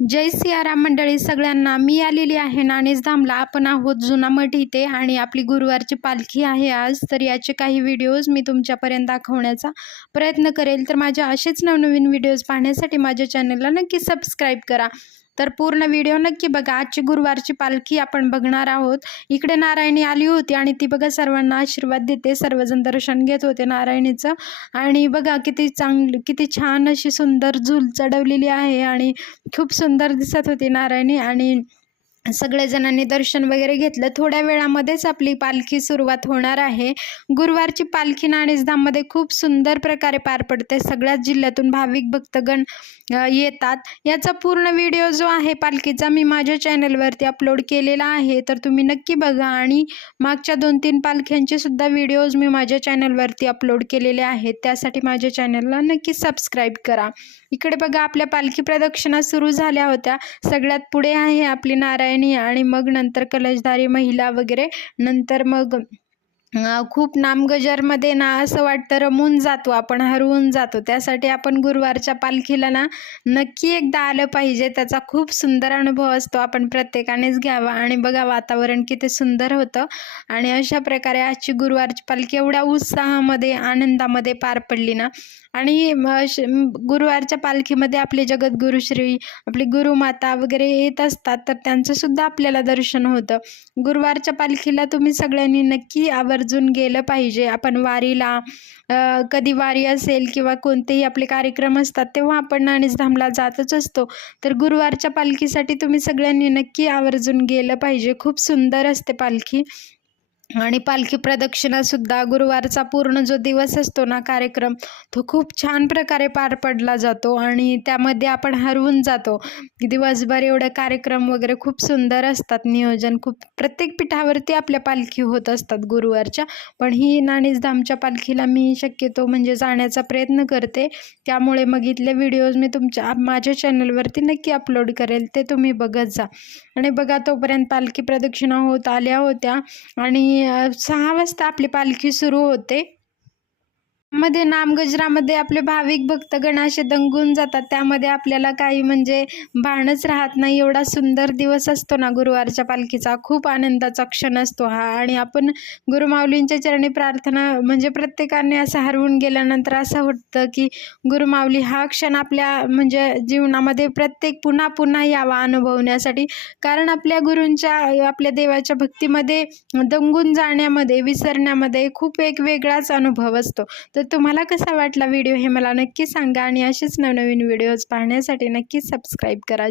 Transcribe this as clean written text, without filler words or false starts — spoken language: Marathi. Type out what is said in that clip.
जय सियाराम मंडळी सगळ्यांना. मी आलेली आहे नाणेसधामला. आपण आहोत जुना मठ इथे आणि आपली गुरुवारची पालखी आहे आज. तर याचे काही व्हिडिओज मी तुमच्यापर्यंत दाखवण्याचा प्रयत्न करेल. तर माझ्या असेच नवनवीन व्हिडिओज पाहण्यासाठी माझ्या चॅनलला नक्की सबस्क्राईब करा. तर पूर्ण व्हिडिओ नक्की बघा. आजची गुरुवारची पालखी आपण बघणार आहोत. इकडे नारायणी आली होती आणि ती बघा सर्वांना आशीर्वाद देते. सर्वजण दर्शन घेत होते नारायणीचं. आणि बघा किती छान अशी सुंदर झूल चढवलेली आहे आणि खूप सुंदर दिसत होती नारायणी. आणि सगळे जणांनी दर्शन वगैरे घेतलं. थोड्या वेळामध्येच आपली पालखी सुरुवात होणार आहे. गुरुवारची पालखी नाणेसधाममध्ये खूप सुंदर प्रकारे पार पडते. सगळ्याच जिल्ह्यातून भाविक भक्तगण येतात. याचा पूर्ण व्हिडिओ जो आहे पालखीचा मी माझ्या चॅनलवरती अपलोड केलेला आहे. तर तुम्ही नक्की बघा. आणि मागच्या 2-3 पालख्यांचे सुद्धा व्हिडिओज मी माझ्या चॅनलवरती अपलोड केलेले आहेत. त्यासाठी माझ्या चॅनलला नक्की सबस्क्राईब करा. इकडे बघा आपल्या पालखी प्रदक्षिणा सुरू झाल्या होत्या. सगळ्यात पुढे आहे आपली नारायणी आणि मग नंतर कलशधारी महिला वगैरे. नंतर मग खूप नामगजरमध्ये ना असं वाटतं रमून जातो आपण, हरवून जातो. त्यासाठी आपण गुरुवारच्या पालखीला ना नक्की एकदा आलं पाहिजे. त्याचा खूप सुंदर अनुभव असतो. आपण प्रत्येकानेच घ्यावा. आणि बघा वातावरण किती सुंदर होतं. आणि अशा प्रकारे आजची गुरुवारची पालखी एवढ्या उत्साहामध्ये आनंदामध्ये पार पडली ना. आणि गुरुवारच्या पालखीमध्ये आपले जगद्गुरु श्री आपली गुरुमाता वगैरे येत असतात. तर त्यांचंसुद्धा आपल्याला दर्शन होतं. गुरुवारच्या पालखीला तुम्ही सगळ्यांनी नक्की आवर्जून गेलं पाहिजे. आपण वारीला कधी वारी असेल किंवा कोणतेही आपले कार्यक्रम असतात तेव्हा आपण नाणेसधामला जातच असतो. तर गुरुवारच्या पालखीसाठी तुम्ही सगळ्यांनी नक्की आवर्जून गेलं पाहिजे. खूप सुंदर असते पालखी. आणि पालखी प्रदक्षिणासुद्धा गुरुवारचा पूर्ण जो दिवस असतो ना कार्यक्रम, तो खूप छान प्रकारे पार पडला जातो आणि त्यामध्ये आपण हरवून जातो. दिवसभर एवढे कार्यक्रम वगैरे खूप सुंदर असतात. नियोजन खूप प्रत्येक पीठावरती आपल्या पालखी होत असतात गुरुवारच्या. पण ही नाणेसधामच्या पालखीला मी शक्यतो म्हणजे जाण्याचा प्रयत्न करते. त्यामुळे मग इथले व्हिडिओज मी माझ्या चॅनलवरती नक्की अपलोड करेल. ते तुम्ही बघत जा. आणि बघा तोपर्यंत पालखी प्रदक्षिणा होत आल्या होत्या आणि 6 वाजता आपली पालखी सुरू होते. मध्ये नामगजरामध्ये आपले भाविक भक्तगण असे दंगून जातात. त्यामध्ये आपल्याला काही म्हणजे भानच राहत नाही. एवढा सुंदर दिवस असतो ना गुरुवारच्या पालखीचा. खूप आनंदाचा क्षण असतो हा. आणि आपण गुरुमाऊलींच्या चरणी प्रार्थना म्हणजे प्रत्येकाने असं हरवून गेल्यानंतर असं वाटतं की गुरुमाऊली हा क्षण आपल्या म्हणजे जीवनामध्ये प्रत्येक पुन्हा पुन्हा यावा अनुभवण्यासाठी. कारण आपल्या गुरूंच्या आपल्या देवाच्या भक्तीमध्ये दंगून जाण्यामध्ये विसरण्यामध्ये खूप एक वेगळाच अनुभव असतो. तर तुम्हाला कसा वाटला व्हिडिओ हे मला नक्की सांगा. आणि असेच नवनवीन व्हिडिओज पाहण्यासाठी नक्की सबस्क्राईब करा.